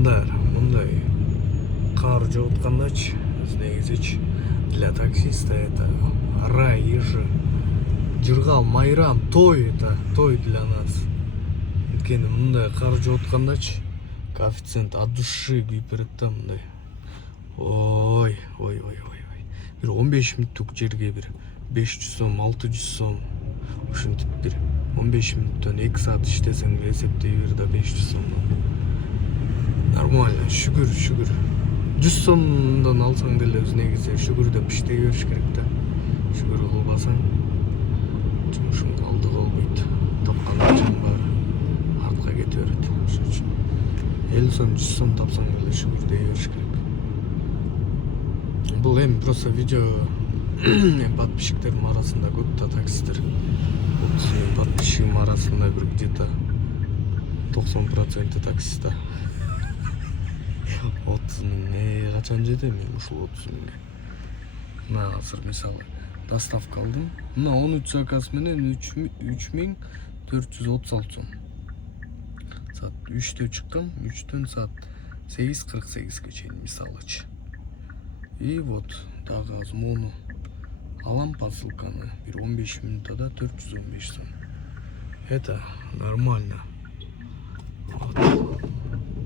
мындай кар жауткандач негизич для таксиста это рай ежи. Жыргал майрам той это той для нас. Өйткені мындай кар жауткандач коэффициент от души күйүп берет да мындай. Ой. Бир 15 мүнөттүк жерге бир 500 сом, 600 сом. Ушинтип бир 15 мүнөттөн 2 саат иштесең эсептей бер да 500 сом. Нормально, шүгүр. 100 сомдон алсаң деле негизи шүгүр деп иштей бериш керек да. Шүгүр кылбасаң жумушуңду алдыга болбойт. Тапкан акчаң баары артка кете берет. Ошон үчүн 50 сом, 100 сом тапсаң деле шүгүр дей бериш керек. Бул эми просто видео подписчиктердин арасында көп да таксистер. Подписчигим арасында бир где-то 90% таксиста. 30 миң качан жетем мен ушул 30 миңге. Мына азыр мисалы доставка алдым. Мына 13 заказ менен 3436 сом. Саат 3-тө чыккам, 3-төн саат 8:48ге чейин мисалычы. И вот дагы азыр мону алам посылканы бир 15 минутада 415 сом. Это нормально. Вот.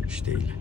Иштейли.